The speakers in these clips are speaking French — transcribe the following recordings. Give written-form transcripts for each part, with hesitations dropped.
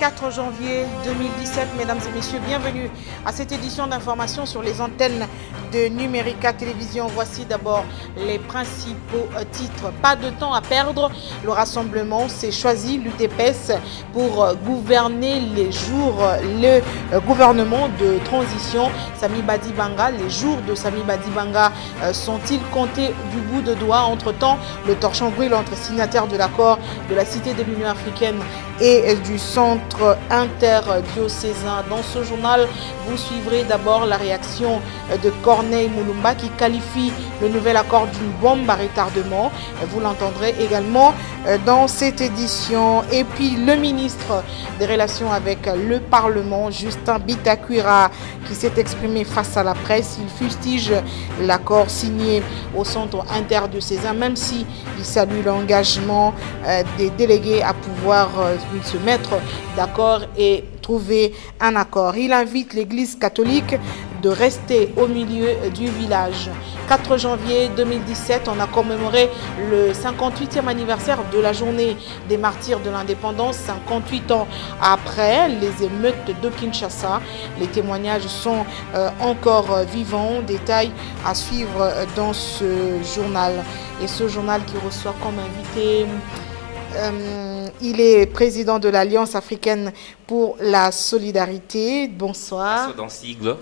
4 janvier 2017, mesdames et messieurs, bienvenue à cette édition d'information sur les antennes de Numérica Télévision. Voici d'abord les principaux titres. Pas de temps à perdre, le rassemblement s'est choisi, l'UDPS, pour gouverner le gouvernement de transition. Samy Badibanga, les jours de Samy Badibanga sont-ils comptés du bout de doigt? Entre-temps, le torchon brûle entre signataires de l'accord de la Cité de l'Union africaine et du centre interdiocésain. Dans ce journal, vous suivrez d'abord la réaction de Corneille Moulumba qui qualifie le nouvel accord d'une bombe à retardement. Vous l'entendrez également dans cette édition. Et puis le ministre des Relations avec le Parlement, Justin Bitacuira, qui s'est exprimé face à la presse. Il fustige l'accord signé au centre interdiocésain, même si il salue l'engagement des délégués à pouvoir se mettre d'accord et trouver un accord. Il invite l'Église catholique de rester au milieu du village. 4 janvier 2017, on a commémoré le 58e anniversaire de la journée des martyrs de l'indépendance, 58 ans après les émeutes de Kinshasa. Les témoignages sont encore vivants. Détails à suivre dans ce journal. Et ce journal qui reçoit comme invité... il est président de l'Alliance africaine pour la solidarité. Bonsoir.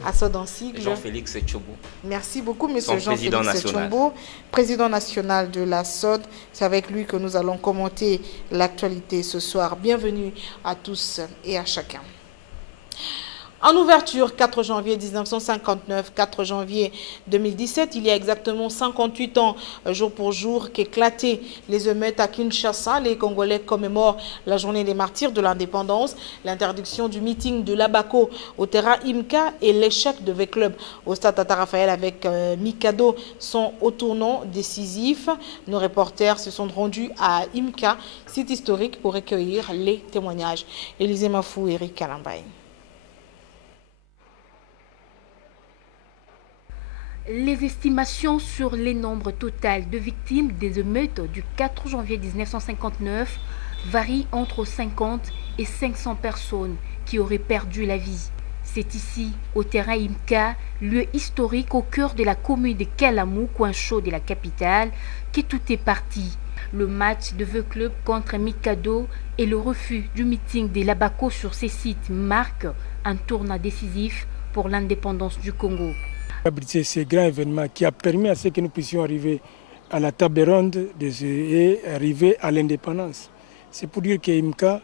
Assodan Sigle. Jean-Félix Tchombo. Merci beaucoup, monsieur Jean-Félix Tchombo, président national de la SOD. C'est avec lui que nous allons commenter l'actualité ce soir. Bienvenue à tous et à chacun. En ouverture, 4 janvier 1959, 4 janvier 2017, il y a exactement 58 ans, jour pour jour, qu'éclataient les émeutes à Kinshasa. Les Congolais commémorent la journée des martyrs de l'indépendance, l'interdiction du meeting de l'Abaco au terrain IMCA et l'échec de V-Club au stade Tata Raphaël avec Mikado sont au tournant décisif. Nos reporters se sont rendus à IMCA, site historique, pour recueillir les témoignages. Élisée Mafou, Eric Kalambay. Les estimations sur les nombres total de victimes des émeutes du 4 janvier 1959 varient entre 50 et 500 personnes qui auraient perdu la vie. C'est ici, au terrain IMCA, lieu historique au cœur de la commune de Kalamou, coin chaud de la capitale, que tout est parti. Le match de V-Club contre Mikado et le refus du meeting de l'Abaco sur ces sites marquent un tournant décisif pour l'indépendance du Congo. C'est ce grand événement qui a permis à ce que nous puissions arriver à la table ronde et arriver à l'indépendance. C'est pour dire que IMCA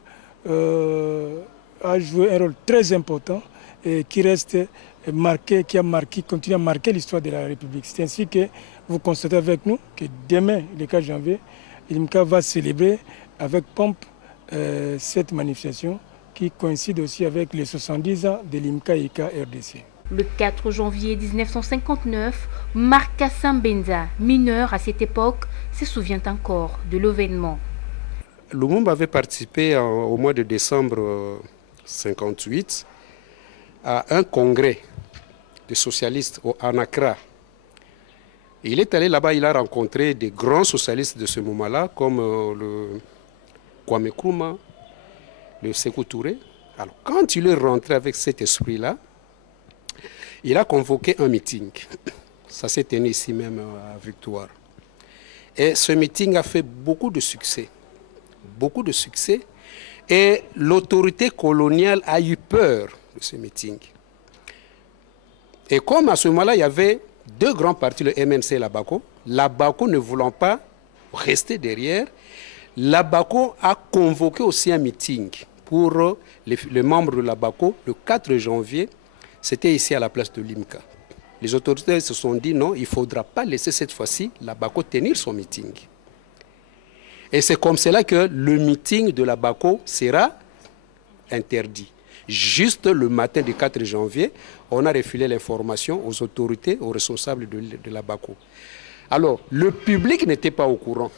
a joué un rôle très important et qui reste marqué, qui continue à marquer l'histoire de la République. C'est ainsi que vous constatez avec nous que demain, le 4 janvier, IMCA va célébrer avec pompe cette manifestation qui coïncide aussi avec les 70 ans de l'IMCA-ICA RDC. Le 4 janvier 1959, Marc Kassambenza, mineur à cette époque, se souvient encore de l'événement. Lumumba avait participé au mois de décembre 1958 à un congrès de socialistes à Accra. Il est allé là-bas, il a rencontré des grands socialistes de ce moment-là, comme le Kwame Nkrumah, le Sékou Touré. Alors, quand il est rentré avec cet esprit-là, il a convoqué un meeting. Ça s'est tenu ici même à Victoire. Et ce meeting a fait beaucoup de succès. Beaucoup de succès. Et l'autorité coloniale a eu peur de ce meeting. Et comme à ce moment-là, il y avait deux grands partis, le MNC et l'Abaco, l'Abaco ne voulant pas rester derrière, l'Abaco a convoqué aussi un meeting pour les membres de l'Abaco le 4 janvier. C'était ici à la place de l'IMCA. Les autorités se sont dit non, il ne faudra pas laisser cette fois-ci l'Abaco tenir son meeting. Et c'est comme cela que le meeting de l'Abaco sera interdit. Juste le matin du 4 janvier, on a refilé l'information aux autorités, aux responsables de l'Abaco. Alors, le public n'était pas au courant.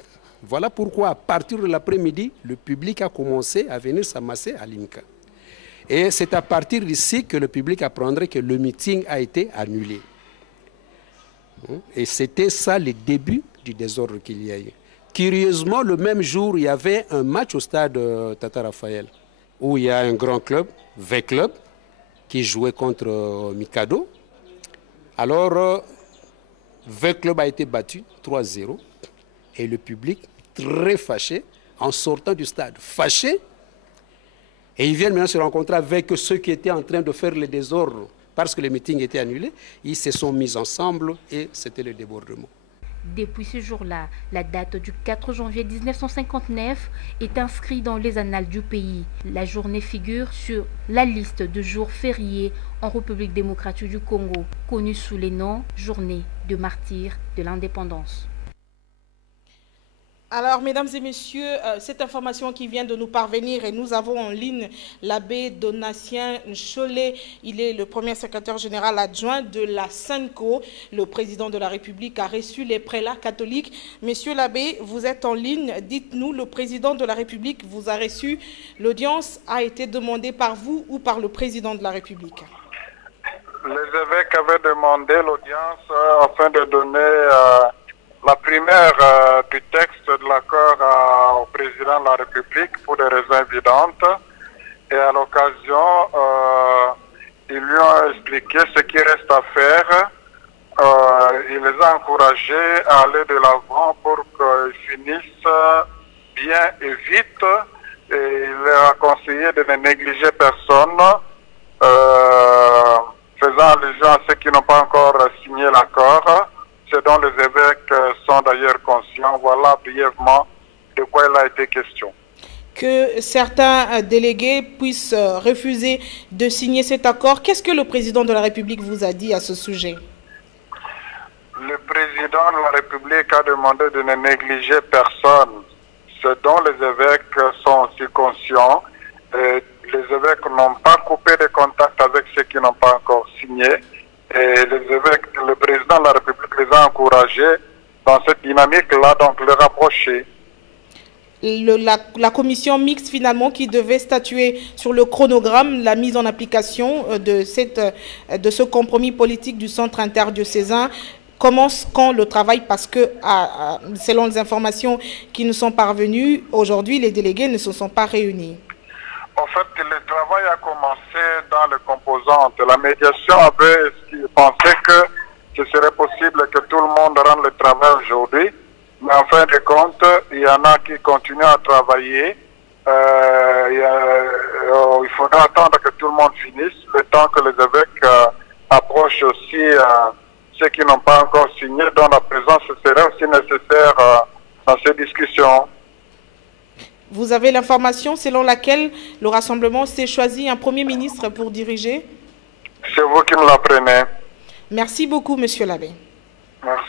Voilà pourquoi, à partir de l'après-midi, le public a commencé à venir s'amasser à l'IMCA. Et c'est à partir d'ici que le public apprendrait que le meeting a été annulé. Et c'était ça le début du désordre qu'il y a eu. Curieusement, le même jour, il y avait un match au stade Tata Raphaël. où il y a un grand club, V-Club, qui jouait contre Mikado. Alors, V-Club a été battu 3-0 et le public très fâché en sortant du stade. Fâché. Et ils viennent maintenant se rencontrer avec ceux qui étaient en train de faire le désordre parce que le meeting était annulé. Ils se sont mis ensemble et c'était le débordement. Depuis ce jour-là, la date du 4 janvier 1959 est inscrite dans les annales du pays. La journée figure sur la liste de jours fériés en République démocratique du Congo, connue sous les noms Journée de martyrs de l'indépendance. Alors, mesdames et messieurs, cette information qui vient de nous parvenir, et nous avons en ligne l'abbé Donatien Cholet. Il est le premier secrétaire général adjoint de la SENCO. Le président de la République a reçu les prélats catholiques. Monsieur l'abbé, vous êtes en ligne. Dites-nous, le président de la République vous a reçu. L'audience a été demandée par vous ou par le président de la République? Les évêques avaient demandé l'audience afin de donner la primaire du texte de l'accord au président de la République pour des raisons évidentes. Et à l'occasion, ils lui ont expliqué ce qui reste à faire. Il les a encouragés à aller de l'avant pour qu'ils finissent bien et vite. Et il leur a conseillé de ne négliger personne, faisant allusion à ceux qui n'ont pas encore signé l'accord. Ce dont les évêques sont d'ailleurs conscients. Voilà brièvement de quoi il a été question. Que certains délégués puissent refuser de signer cet accord. Qu'est-ce que le président de la République vous a dit à ce sujet? Le président de la République a demandé de ne négliger personne. Ce dont les évêques sont aussi conscients. Les évêques n'ont pas coupé de contact avec ceux qui n'ont pas encore signé. Et les évêques, le président de la République les a encouragés dans cette dynamique-là, donc les rapprocher. La commission mixte finalement qui devait statuer sur le chronogramme, la mise en application de ce compromis politique du centre interdiocésain commence quand le travail, parce que selon les informations qui nous sont parvenues, aujourd'hui les délégués ne se sont pas réunis. En fait, le travail a commencé dans les composantes. La médiation avait pensé que ce serait possible que tout le monde rende le travail aujourd'hui. Mais en fin de compte, il y en a qui continuent à travailler. Il faudra attendre que tout le monde finisse, le temps que les évêques approchent aussi ceux qui n'ont pas encore signé, dont la présence serait aussi nécessaire dans ces discussions. Vous avez l'information selon laquelle le rassemblement s'est choisi un Premier ministre pour diriger? C'est vous qui me l'apprenez. Merci beaucoup, monsieur l'abbé. Merci.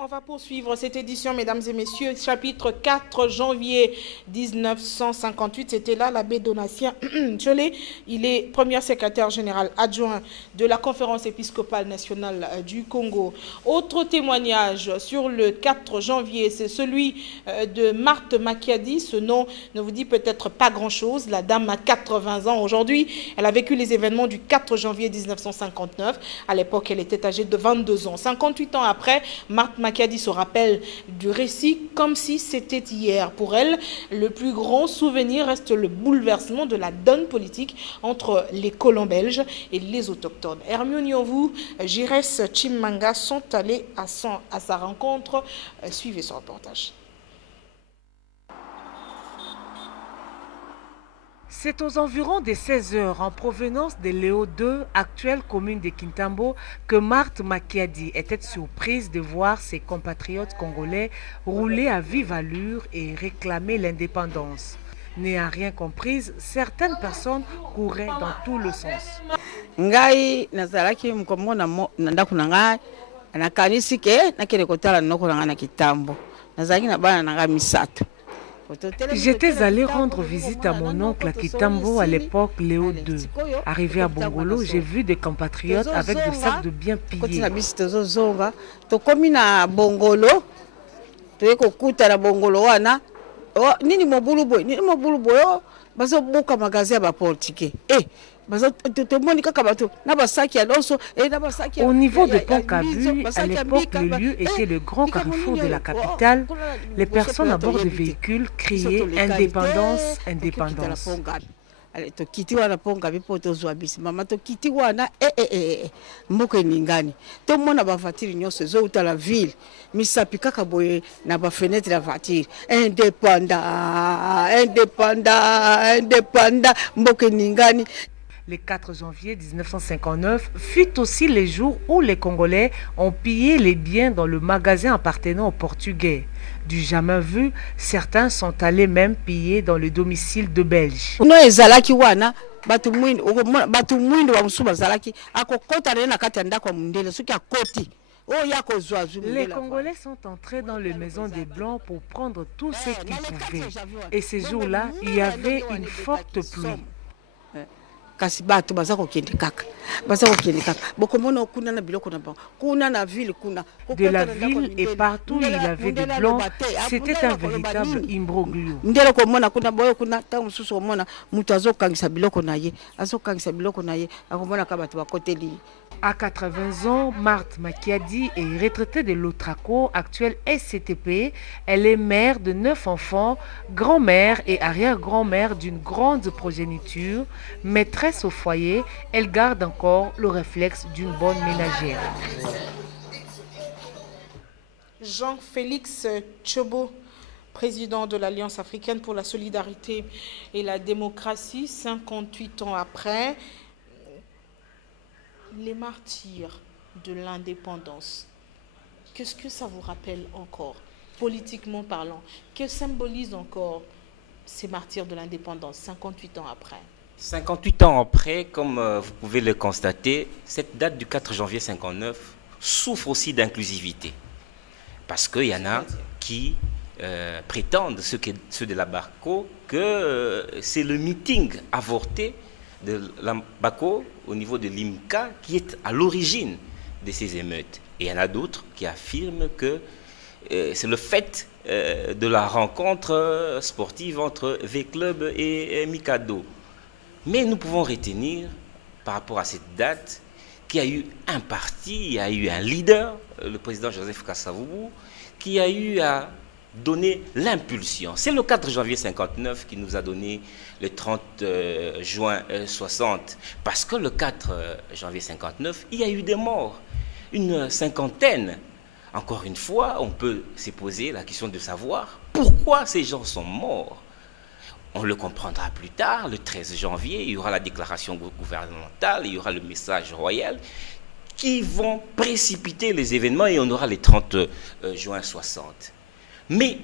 On va poursuivre cette édition, mesdames et messieurs. Chapitre 4 janvier 1958. C'était là l'abbé Donatien Cholet. Il est premier secrétaire général adjoint de la Conférence épiscopale nationale du Congo. Autre témoignage sur le 4 janvier, c'est celui de Marthe Makiadi. Ce nom ne vous dit peut-être pas grand-chose. La dame a 80 ans aujourd'hui. Elle a vécu les événements du 4 janvier 1959. À l'époque, elle était âgée de 22 ans. 58 ans après, Marthe Makiadi se rappelle du récit comme si c'était hier. Pour elle, le plus grand souvenir reste le bouleversement de la donne politique entre les colons belges et les autochtones. Hermione Nyovu, Giresse Chimanga sont allés à sa rencontre. Suivez ce reportage. C'est aux environs des 16 heures, en provenance de Léo 2, actuelle commune de Kintambo, que Marthe Makiadi était surprise de voir ses compatriotes congolais rouler à vive allure et réclamer l'indépendance. N'ayant rien comprise, certaines personnes couraient dans tout le sens. Ngai nazalaki mkomona ndako na ngai nakanisi ke nakele kotala noko na na Kitambo nazalaki na bana na ngai misato. J'étais allé rendre visite à mon oncle à Kitambo à l'époque Léo 2. Arrivé à Bongolo, j'ai vu des compatriotes avec des sacs de biens pillés. Nini mobulu boy bazo boka magasin ba portique Au niveau de Pont-Cabu, à l'époque, le lieu était le grand carrefour de la capitale. Les personnes à bord de véhicules criaient « Indépendance, indépendance ». Tokiti wana Pont-Cabu po tozwa bisi mama tokiti wana mboka ningani to mona ba voiture nyonso zo uta la ville misapi kaka boye na ba fenêtre la voiture indépendant mboka ningani. Le 4 janvier 1959 fut aussi le jour où les Congolais ont pillé les biens dans le magasin appartenant aux Portugais. Du jamais vu, certains sont allés même piller dans le domicile de Belges. Les Congolais sont entrés dans les maisons des Blancs pour prendre tout ce qu'ils pouvaient. Et ce jour-là, il y avait une forte pluie. De la ville et partout où il y avait des blancs, c'était un véritable imbroglio. À 80 ans, Marthe Makiadi est retraitée de l'Otraco, actuelle SCTP. Elle est mère de 9 enfants, grand-mère et arrière-grand-mère d'une grande progéniture. Maîtresse au foyer, elle garde encore le réflexe d'une bonne ménagère. Jean-Félix Tchobo, président de l'Alliance africaine pour la solidarité et la démocratie, 58 ans après, les martyrs de l'indépendance, qu'est-ce que ça vous rappelle encore, politiquement parlant? Que symbolise encore ces martyrs de l'indépendance, 58 ans après? 58 ans après, comme vous pouvez le constater, cette date du 4 janvier 59 souffre aussi d'inclusivité. Parce qu'il y en a qui prétendent, ceux de la BACO, que c'est le meeting avorté de la BACO au niveau de l'IMCA qui est à l'origine de ces émeutes. Et il y en a d'autres qui affirment que c'est le fait de la rencontre sportive entre V-Club et Mikado. Mais nous pouvons retenir, par rapport à cette date, qu'il y a eu un parti, il y a eu un leader, le président Joseph Kasavubu, qui a eu à donner l'impulsion. C'est le 4 janvier 59 qui nous a donné le 30 juin 60. Parce que le 4 janvier 59, il y a eu des morts, une cinquantaine. Encore une fois, on peut se poser la question de savoir pourquoi ces gens sont morts. On le comprendra plus tard, le 13 janvier, il y aura la déclaration gouvernementale, il y aura le message royal qui vont précipiter les événements et on aura les 30 juin 60. Mais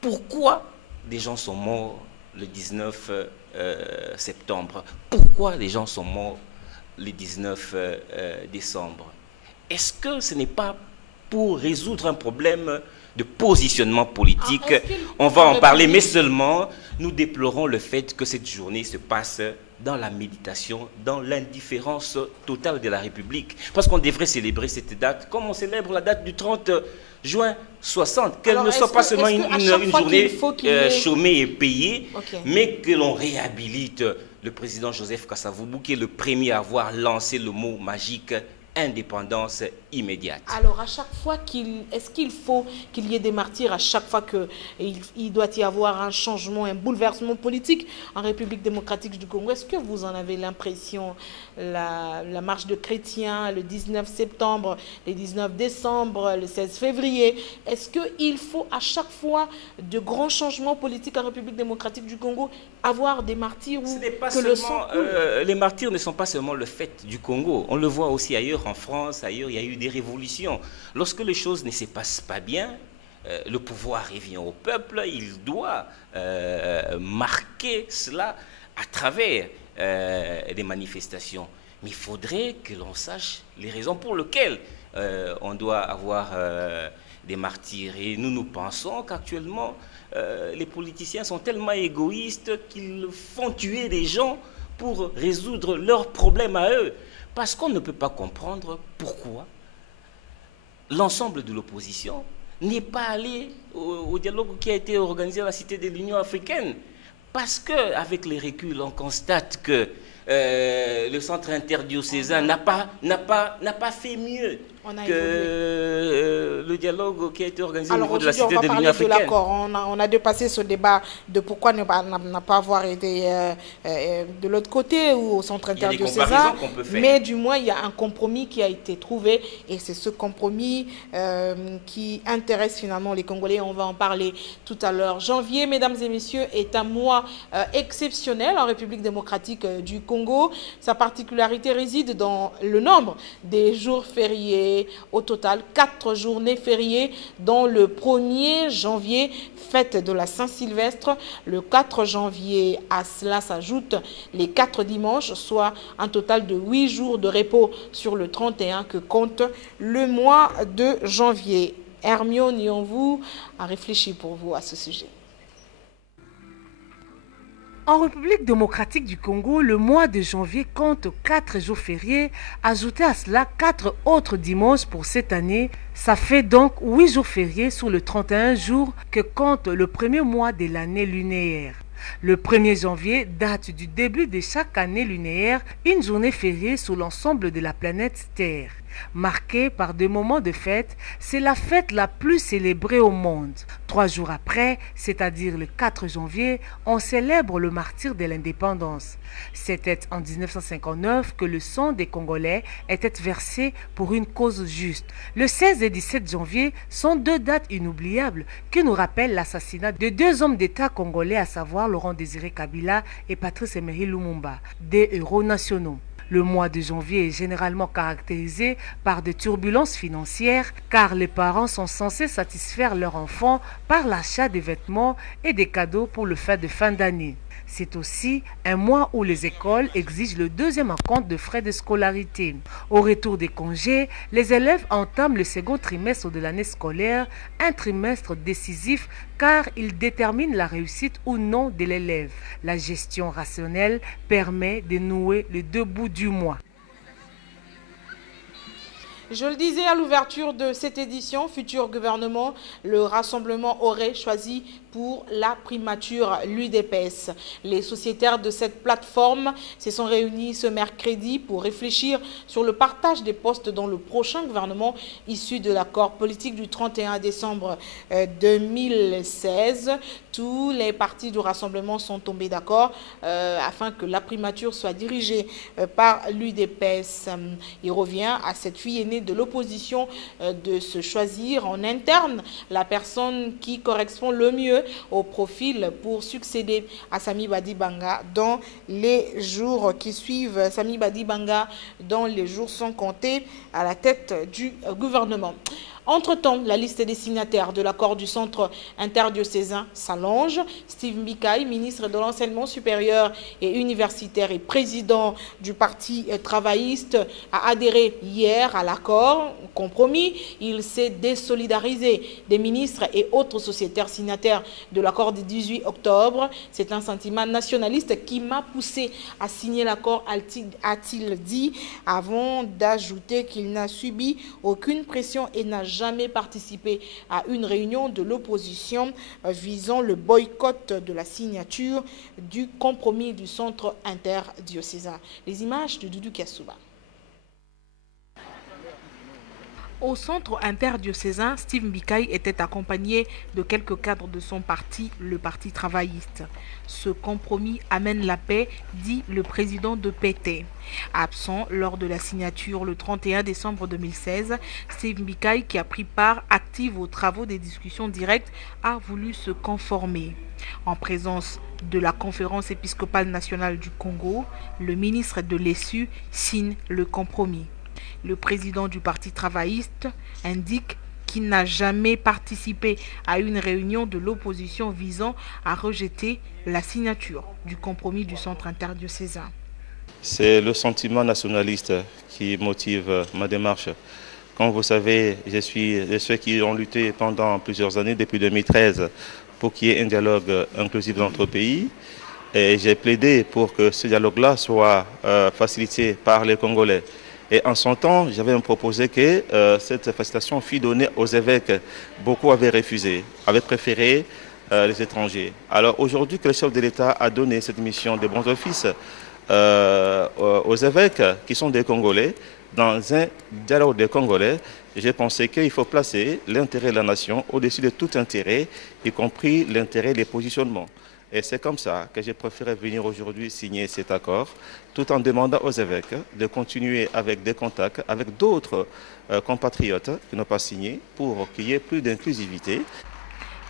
pourquoi des gens sont morts le 19 septembre? Pourquoi les gens sont morts le 19 décembre? Est-ce que ce n'est pas pour résoudre un problème de positionnement politique? On va en parler, mais seulement nous déplorons le fait que cette journée se passe dans la méditation, dans l'indifférence totale de la République. Parce qu'on devrait célébrer cette date comme on célèbre la date du 30 juin 60, qu'elle ne soit pas seulement une journée chômée et payée, mais que l'on réhabilite le président Joseph Kasavubu, qui est le premier à avoir lancé le mot magique indépendance immédiate. Alors, à chaque fois est-ce qu'il faut qu'il y ait des martyrs à chaque fois qu'il doit y avoir un changement, un bouleversement politique en République démocratique du Congo? Est-ce que vous en avez l'impression? La marche de chrétiens, le 19 septembre, le 19 décembre, le 16 février, est-ce qu'il faut à chaque fois de grands changements politiques en République démocratique du Congo avoir des martyrs? Ce n'est pas seulement, les martyrs ne sont pas seulement le fait du Congo. On le voit aussi ailleurs, en France, ailleurs, il y a eu des révolutions. Lorsque les choses ne se passent pas bien, le pouvoir revient au peuple, il doit marquer cela à travers des manifestations. Mais il faudrait que l'on sache les raisons pour lesquelles on doit avoir des martyrs. Et nous pensons qu'actuellement, les politiciens sont tellement égoïstes qu'ils font tuer des gens pour résoudre leurs problèmes à eux. Parce qu'on ne peut pas comprendre pourquoi l'ensemble de l'opposition n'est pas allé au dialogue qui a été organisé à la Cité de l'Union africaine. Parce qu'avec les reculs, on constate que le centre interdiocésain n'a pas fait mieux que le dialogue qui a été organisé au niveau de la Cité de l'Union africaine. L'accord. On a dépassé ce débat de pourquoi ne pas avoir été de l'autre côté ou au centre interdiocésain. Mais du moins, il y a un compromis qui a été trouvé et c'est ce compromis qui intéresse finalement les Congolais. On va en parler tout à l'heure. Janvier, mesdames et messieurs, est un mois exceptionnel en République démocratique du Congo. Sa particularité réside dans le nombre des jours fériés. Au total, 4 journées fériées, dont le 1er janvier, fête de la Saint-Sylvestre. Le 4 janvier, à cela s'ajoutent les 4 dimanches, soit un total de 8 jours de repos sur le 31 que compte le mois de janvier. Hermione Nyonvou a réfléchi pour vous à ce sujet. En République démocratique du Congo, le mois de janvier compte 4 jours fériés. Ajoutez à cela 4 autres dimanches pour cette année. Ça fait donc 8 jours fériés sur le 31 jours que compte le premier mois de l'année lunaire. Le 1er janvier date du début de chaque année lunaire, une journée fériée sur l'ensemble de la planète Terre. Marquée par des moments de fête, c'est la fête la plus célébrée au monde. 3 jours après, c'est-à-dire le 4 janvier, on célèbre le martyre de l'indépendance. C'était en 1959 que le sang des Congolais était versé pour une cause juste. Le 16 et 17 janvier sont 2 dates inoubliables qui nous rappellent l'assassinat de 2 hommes d'État congolais, à savoir Laurent Désiré Kabila et Patrice Emery Lumumba, des héros nationaux. Le mois de janvier est généralement caractérisé par des turbulences financières car les parents sont censés satisfaire leurs enfants par l'achat des vêtements et des cadeaux pour le fête de fin d'année. C'est aussi un mois où les écoles exigent le 2e acompte de frais de scolarité. Au retour des congés, les élèves entament le second trimestre de l'année scolaire, un trimestre décisif car il détermine la réussite ou non de l'élève. La gestion rationnelle permet de nouer les 2 bouts du mois. Je le disais à l'ouverture de cette édition, futur gouvernement, le rassemblement aurait choisi pour la primature l'UDPS. Les sociétaires de cette plateforme se sont réunis ce mercredi pour réfléchir sur le partage des postes dans le prochain gouvernement issu de l'accord politique du 31 décembre 2016. Tous les partis du rassemblement sont tombés d'accord afin que la primature soit dirigée par l'UDPS. Il revient à cette fille aînée de l'opposition de se choisir en interne la personne qui correspond le mieux au profil pour succéder à Sami Badibanga dans les jours qui suivent. Sami Badibanga dans les jours sont comptés à la tête du gouvernement. Entre-temps, la liste des signataires de l'accord du centre interdiocésain s'allonge. Steve Mbikaï, ministre de l'Enseignement supérieur et universitaire et président du Parti travailliste, a adhéré hier à l'accord compromis. Il s'est désolidarisé des ministres et autres sociétaires signataires de l'accord du 18 octobre. C'est un sentiment nationaliste qui m'a poussé à signer l'accord, a-t-il dit, avant d'ajouter qu'il n'a subi aucune pression et n'a jamais participé à une réunion de l'opposition visant le boycott de la signature du compromis du centre interdiocésain. Les images de Doudou Kiasouba. Au centre interdiocésain, Steve Mbikaï était accompagné de quelques cadres de son parti, le Parti travailliste. Ce compromis amène la paix, dit le président de PT. Absent lors de la signature le 31 décembre 2016, Steve Mbikaï, qui a pris part active aux travaux des discussions directes, a voulu se conformer. En présence de la conférence épiscopale nationale du Congo, le ministre de l'ESU signe le compromis. Le président du Parti travailliste indique qu'il n'a jamais participé à une réunion de l'opposition visant à rejeter la signature du compromis du centre interdiocésain. C'est le sentiment nationaliste qui motive ma démarche. Comme vous savez, je suis de ceux qui ont lutté pendant plusieurs années, depuis 2013, pour qu'il y ait un dialogue inclusif dans notre pays. Et j'ai plaidé pour que ce dialogue-là soit facilité par les Congolais. Et en son temps, j'avais proposé que cette facilitation fût donnée aux évêques. Beaucoup avaient refusé, avaient préféré les étrangers. Alors aujourd'hui que le chef de l'État a donné cette mission de bons offices aux évêques qui sont des Congolais. Dans un dialogue des Congolais, j'ai pensé qu'il faut placer l'intérêt de la nation au-dessus de tout intérêt, y compris l'intérêt des positionnements. Et c'est comme ça que j'ai préféré venir aujourd'hui signer cet accord, tout en demandant aux évêques de continuer avec des contacts avec d'autres compatriotes qui n'ont pas signé pour qu'il y ait plus d'inclusivité.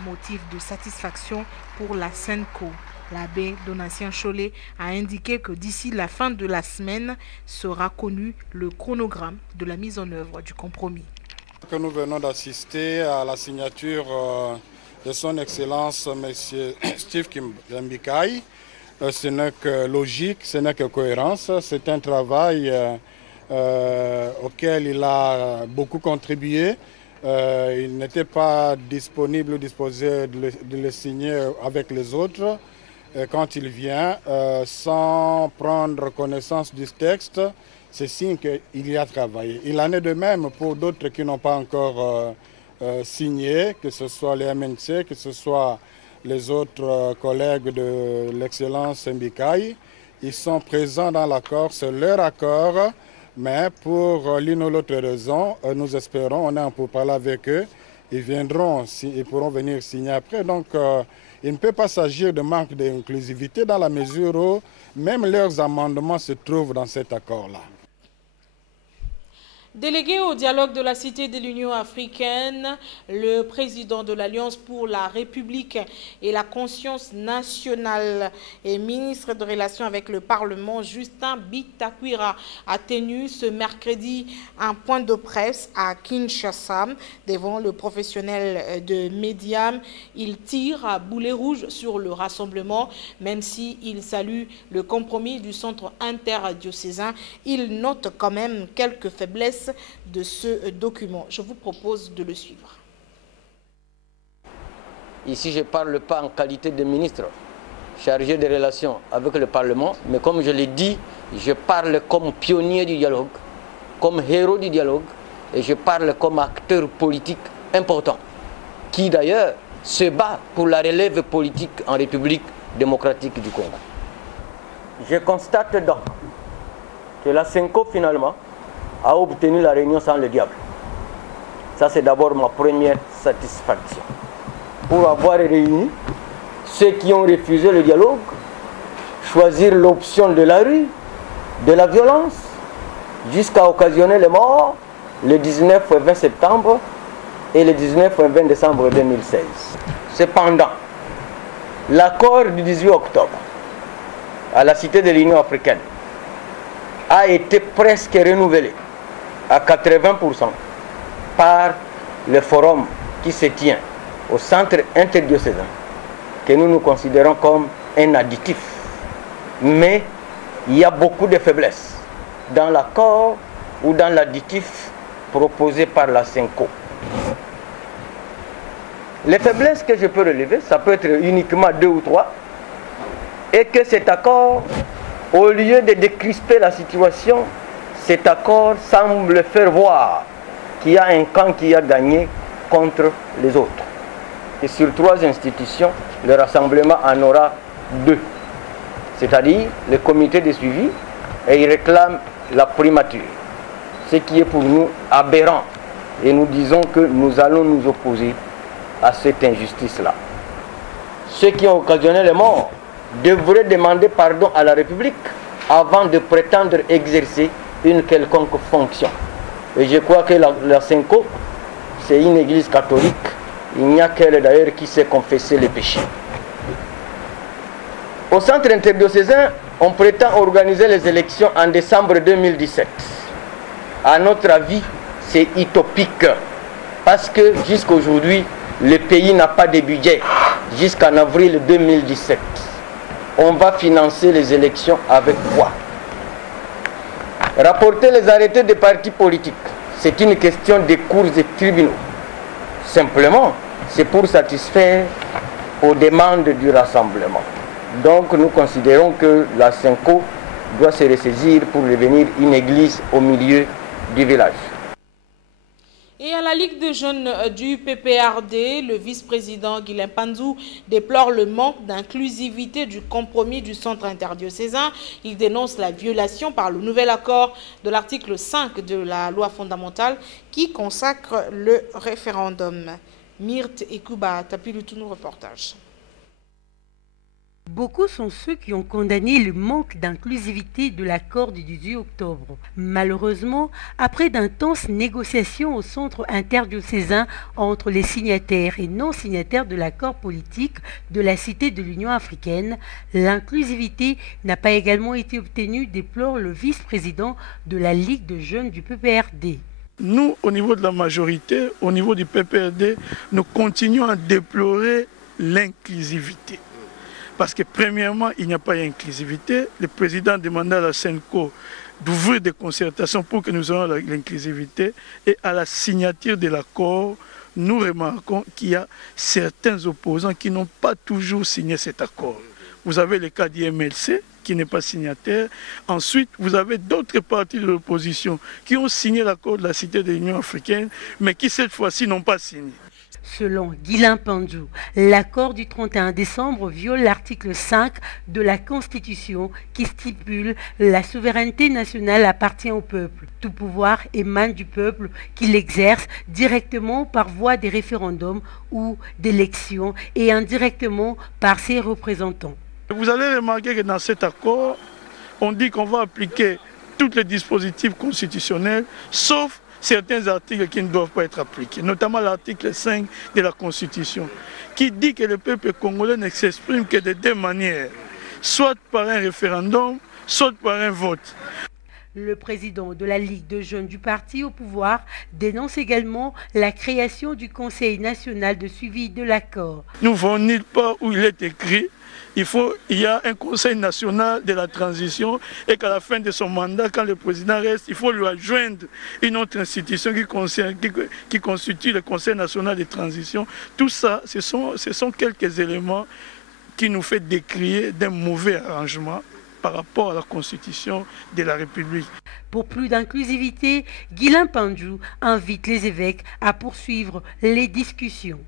Motif de satisfaction pour la SENCO. L'abbé Donatien Cholet a indiqué que d'ici la fin de la semaine sera connu le chronogramme de la mise en œuvre du compromis. Nous venons d'assister à la signature de son Excellence M. Steve Kimbikai. Ce n'est que logique, ce n'est que cohérence. C'est un travail auquel il a beaucoup contribué. Il n'était pas disponible ou disposé de le signer avec les autres. Quand il vient, sans prendre connaissance du texte, c'est signe qu'il y a travaillé. Il en est de même pour d'autres qui n'ont pas encore signé, que ce soit les MNC, que ce soit les autres collègues de l'excellence Mbikai. Ils sont présents dans l'accord, c'est leur accord, mais pour l'une ou l'autre raison, nous espérons, on est en pourparlers avec eux, ils viendront, ils pourront venir signer après. Donc, il ne peut pas s'agir de manque d'inclusivité dans la mesure où même leurs amendements se trouvent dans cet accord-là. Délégué au dialogue de la Cité de l'Union africaine, le président de l'Alliance pour la République et la conscience nationale et ministre de Relations avec le Parlement, Justin Bitakwira, a tenu ce mercredi un point de presse à Kinshasa devant le professionnel de médias. Il tire à boulet rouge sur le rassemblement, même s'il salue le compromis du centre interdiocésain. Il note quand même quelques faiblesses de ce document. Je vous propose de le suivre. Ici, je ne parle pas en qualité de ministre chargé des relations avec le Parlement, mais comme je l'ai dit, je parle comme pionnier du dialogue, comme héros du dialogue, et je parle comme acteur politique important, qui d'ailleurs se bat pour la relève politique en République démocratique du Congo. Je constate donc que la SENCO finalement a obtenu la réunion sans le diable. Ça, c'est d'abord ma première satisfaction. Pour avoir réuni ceux qui ont refusé le dialogue, choisir l'option de la rue, de la violence, jusqu'à occasionner les morts le 19 et 20 septembre et le 19 et 20 décembre 2016. Cependant, l'accord du 18 octobre à la Cité de l'Union africaine a été presque renouvelé à 80% par le forum qui se tient au centre interdiocésain, que nous considérons comme un additif. Mais il y a beaucoup de faiblesses dans l'accord ou dans l'additif proposé par la SENCO. Les faiblesses que je peux relever, ça peut être uniquement 2 ou 3, et que cet accord, au lieu de décrisper la situation, cet accord semble faire voir qu'il y a un camp qui a gagné contre les autres. Et sur 3 institutions, le rassemblement en aura 2. C'est-à-dire le comité de suivi, et il réclame la primature. Ce qui est pour nous aberrant. Et nous disons que nous allons nous opposer à cette injustice-là. Ceux qui ont occasionné les morts devraient demander pardon à la République avant de prétendre exercer une quelconque fonction. Et je crois que la SENCO, c'est une église catholique. Il n'y a qu'elle d'ailleurs qui sait confesser les péchés. Au centre interdiocésain, on prétend organiser les élections en décembre 2017. À notre avis, c'est utopique. Parce que jusqu'à aujourd'hui, le pays n'a pas de budget. Jusqu'en avril 2017. On va financer les élections avec quoi? Rapporter les arrêtés des partis politiques, c'est une question des cours et tribunaux. Simplement, c'est pour satisfaire aux demandes du rassemblement. Donc nous considérons que la SENCO doit se ressaisir pour devenir une église au milieu du village. Et à la Ligue des jeunes du PPRD, le vice-président Guilain Panzou déplore le manque d'inclusivité du compromis du centre interdiocésain. Il dénonce la violation par le nouvel accord de l'article 5 de la loi fondamentale qui consacre le référendum. Myrthe et Kuba Tapilutunou reportage. Beaucoup sont ceux qui ont condamné le manque d'inclusivité de l'accord du 18 octobre. Malheureusement, après d'intenses négociations au centre interdiocésain entre les signataires et non-signataires de l'accord politique de la Cité de l'Union africaine, l'inclusivité n'a pas également été obtenue, déplore le vice-président de la Ligue de jeunes du PPRD. Nous, au niveau de la majorité, au niveau du PPRD, nous continuons à déplorer l'inclusivité. Parce que premièrement, il n'y a pas d'inclusivité. Le président demandait à la SENCO d'ouvrir des concertations pour que nous ayons l'inclusivité. Et à la signature de l'accord, nous remarquons qu'il y a certains opposants qui n'ont pas toujours signé cet accord. Vous avez le cas d'IMLC qui n'est pas signataire. Ensuite, vous avez d'autres partis de l'opposition qui ont signé l'accord de la Cité de l'Union africaine, mais qui cette fois-ci n'ont pas signé. Selon Guilain Panzou, l'accord du 31 décembre viole l'article 5 de la Constitution qui stipule la souveraineté nationale appartient au peuple. Tout pouvoir émane du peuple qui l'exerce directement par voie des référendums ou d'élections et indirectement par ses représentants. Vous allez remarquer que dans cet accord, on dit qu'on va appliquer tous les dispositifs constitutionnels, sauf certains articles qui ne doivent pas être appliqués, notamment l'article 5 de la Constitution, qui dit que le peuple congolais ne s'exprime que de deux manières, soit par un référendum, soit par un vote. Le président de la Ligue de jeunes du parti au pouvoir dénonce également la création du Conseil national de suivi de l'accord. Nous ne voyons nulle part où il est écrit il y a un conseil national de la transition et qu'à la fin de son mandat, quand le président reste, il faut lui adjoindre une autre institution qui constitue le conseil national de transition. Tout ça, ce sont quelques éléments qui nous font décrier d'un mauvais arrangement par rapport à la Constitution de la République. Pour plus d'inclusivité, Guilain Panzou invite les évêques à poursuivre les discussions.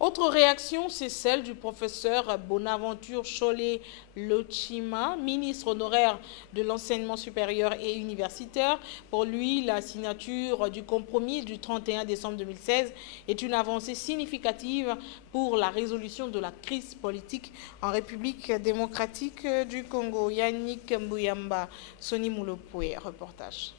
Autre réaction, c'est celle du professeur Bonaventure Cholé Lochima, ministre honoraire de l'enseignement supérieur et universitaire. Pour lui, la signature du compromis du 31 décembre 2016 est une avancée significative pour la résolution de la crise politique en République démocratique du Congo. Yannick Mbouyamba, Sony Moulopoué, reportage.